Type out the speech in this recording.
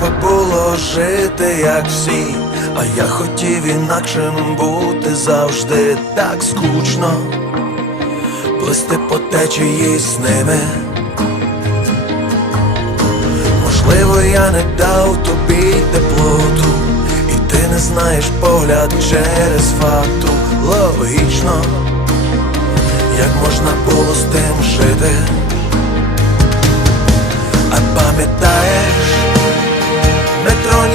треба було жити, як всі, а я хотів інакшим бути завжди так скучно, плисти по течії з ними. Можливо, я не дав тобі теплоту, і ти не знаєш погляд через факту логічно, як можна було з тим жити.